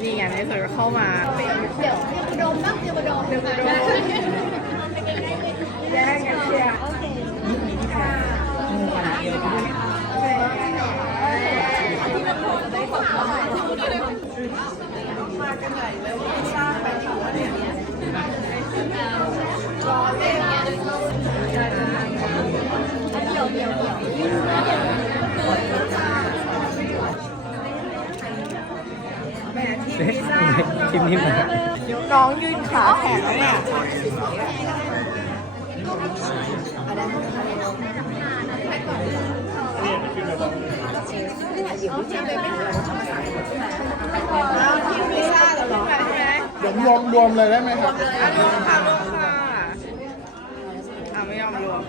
นี่ไงในส่วนก็เข้ามาเดี๋ยวอุดมบ้างเดี๋ยวอุดมแย่งกันเชียร์มากันใหญ่เลยสร้างไปถึงว่าเนี่ยรอเต้นแม่ทีมพิซซ่าทีมนี้มาน้องยืนขาแข็งแล้วเนี่ยทีมพิซซ่าจะร้องกันใช่ไหมเดี๋ยวรวมเลยได้ไหมครับรวมค่ะรวมค่ะไม่ยอมรวม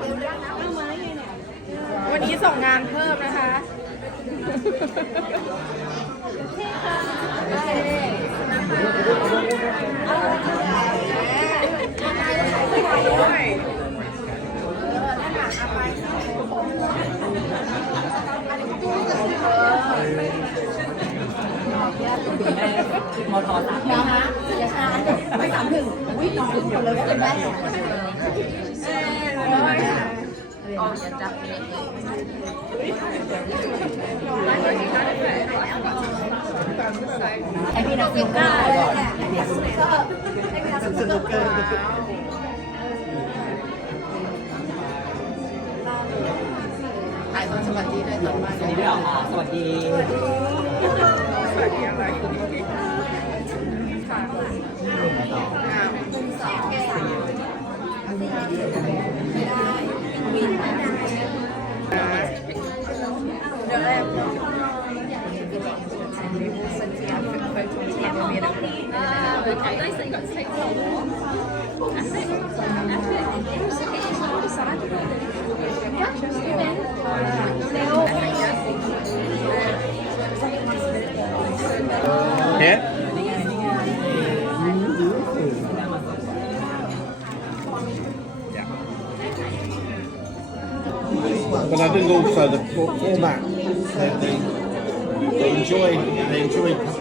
วันนี้ส่งงานเพิ่มนะคะมอทอสามนะคะอย่าช้าไม่31วิ่งน้องถึงหมดเลยว่าเป็นแม่อ๋อจะจับไอพี่นักวิ่งก้าเลยแหละไอพี่นักสนุกเกอร์ไอพี่นักสนุกเกอร์ถ่ายตอนสวัสดีเลยตอนมาสวัสดีด้วยเหรอสวัสดีสวัสดีอะไรYeah. But I think also the format, they enjoy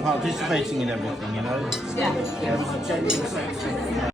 participating in everything, you know. Yeah.